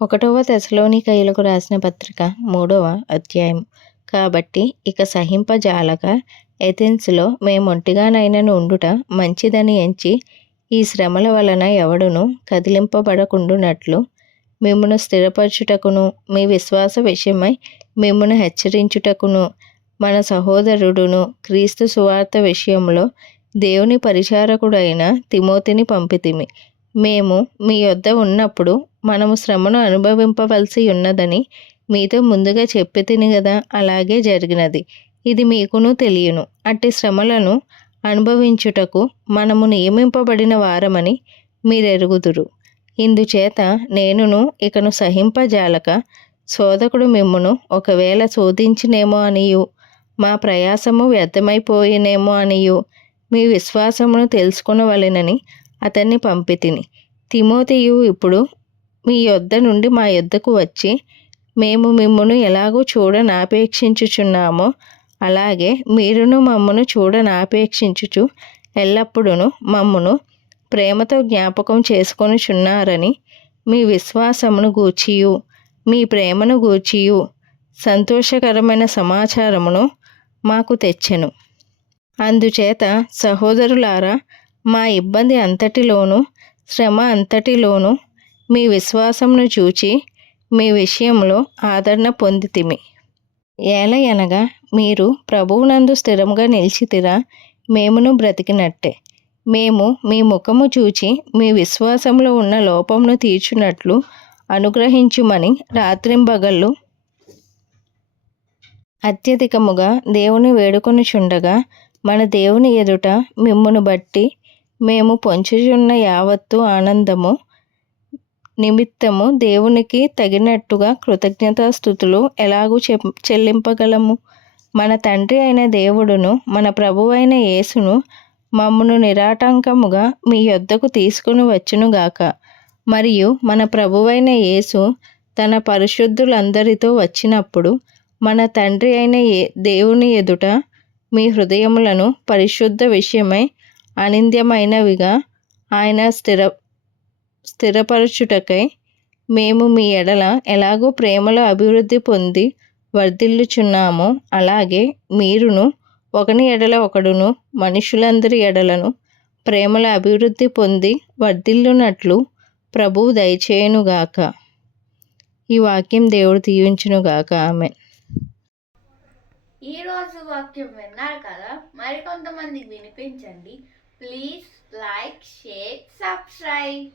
ఒకటవ తెస్సలోనికయులకు రాసిన పత్రిక 3వ అధ్యాయం. కాబట్టి ఇక సహింపజాలక ఎథెన్సులో మేమొంటిగానైనను ఉండుట మంచిదని ఎంచి ఈ శ్రమల వలన ఎవడును కదిలింపబడకుండునట్లు మిమ్మును స్థిరపరచుటకును మీ విశ్వాస విషయమై మిమ్మును హెచ్చరించుటకును మన సహోదరుడును క్రీస్తు సువార్త విషయంలో దేవుని పరిచారకుడైన తిమోతిని పంపితిమి. మేము మీ యొద్ద ఉన్నప్పుడు మనము శ్రమను అనుభవింపవలసి ఉన్నదని మీతో ముందుగా చెప్పి తిని గదా, అలాగే జరిగినది. ఇది మీకును తెలియను. అట్టి శ్రమలను అనుభవించుటకు మనము నియమింపబడిన వారమని మీరెరుగుదురు. ఇందుచేత నేనును ఇకను సహింపజాలక శోధకుడు మిమ్మును ఒకవేళ శోధించినేమో అనియు మా ప్రయాసము వ్యర్థమైపోయినేమో అనియు మీ విశ్వాసమును తెలుసుకొనవలెనని అతన్ని పంపితిని. తిమోతియు ఇప్పుడు మీ యొద్ద నుండి మా యొద్దకు వచ్చి మేము మిమ్మును ఎలాగూ చూడనాపేక్షించుచున్నామో అలాగే మీరును మమ్మును చూడనాపేక్షించుచు ఎల్లప్పుడూ మమ్మును ప్రేమతో జ్ఞాపకం చేసుకొనుచున్నారని మీ విశ్వాసమును గూర్చియు మీ ప్రేమను గూర్చియు సంతోషకరమైన సమాచారమును మాకు తెచ్చెను. అందుచేత సహోదరులారా, మా ఇబ్బంది అంతటిలోనూ శ్రమ అంతటిలోనూ మీ విశ్వాసమును చూచి మీ విషయంలో ఆదరణ పొందితిమి. ఏలయనగా మీరు ప్రభువునందు స్థిరముగా నిలిచితిరా, మేమును బ్రతికినట్టే. మేము మీ ముఖము చూచి మీ విశ్వాసంలో ఉన్న లోపమును తీర్చునట్లు అనుగ్రహించుమని రాత్రింబగళ్ళు అత్యధికముగా దేవుని వేడుకొనుచుండగా మన దేవుని ఎదుట మిమ్మును బట్టి మేము పొంచుచున్న యావత్తు ఆనందము నిమిత్తము దేవునికి తగినట్టుగా కృతజ్ఞతాస్తుతులు ఎలాగూ చెల్లింపగలము? మన తండ్రి అయిన దేవుడును మన ప్రభువైన యేసును మమ్మును నిరాటంకముగా మీ యొద్దకు తీసుకుని వచ్చునుగాక. మరియు మన ప్రభువైన యేసు తన పరిశుద్ధులందరితో వచ్చినప్పుడు మన తండ్రి అయిన దేవుని ఎదుట మీ హృదయములను పరిశుద్ధ విషయమై అనింద్యమైనవిగా ఆయన స్థిరపరచుటకై మేము మీ ఎడల ఎలాగూ ప్రేమలో అభివృద్ధి పొంది వర్ధిల్లుచున్నామో అలాగే మీరును ఒకని ఎడల ఒకడును మనుషులందరి ఎడలను ప్రేమలో అభివృద్ధి పొంది వర్ధిల్లునట్లు ప్రభువు దయచేయునుగాక. ఈ వాక్యం దేవుడు దీవించునుగాక. ఆమేన్. ఈరోజు వాక్యం విన్నారు కదా, మరికొంతమందికి వినిపించండి. Please like, share, subscribe.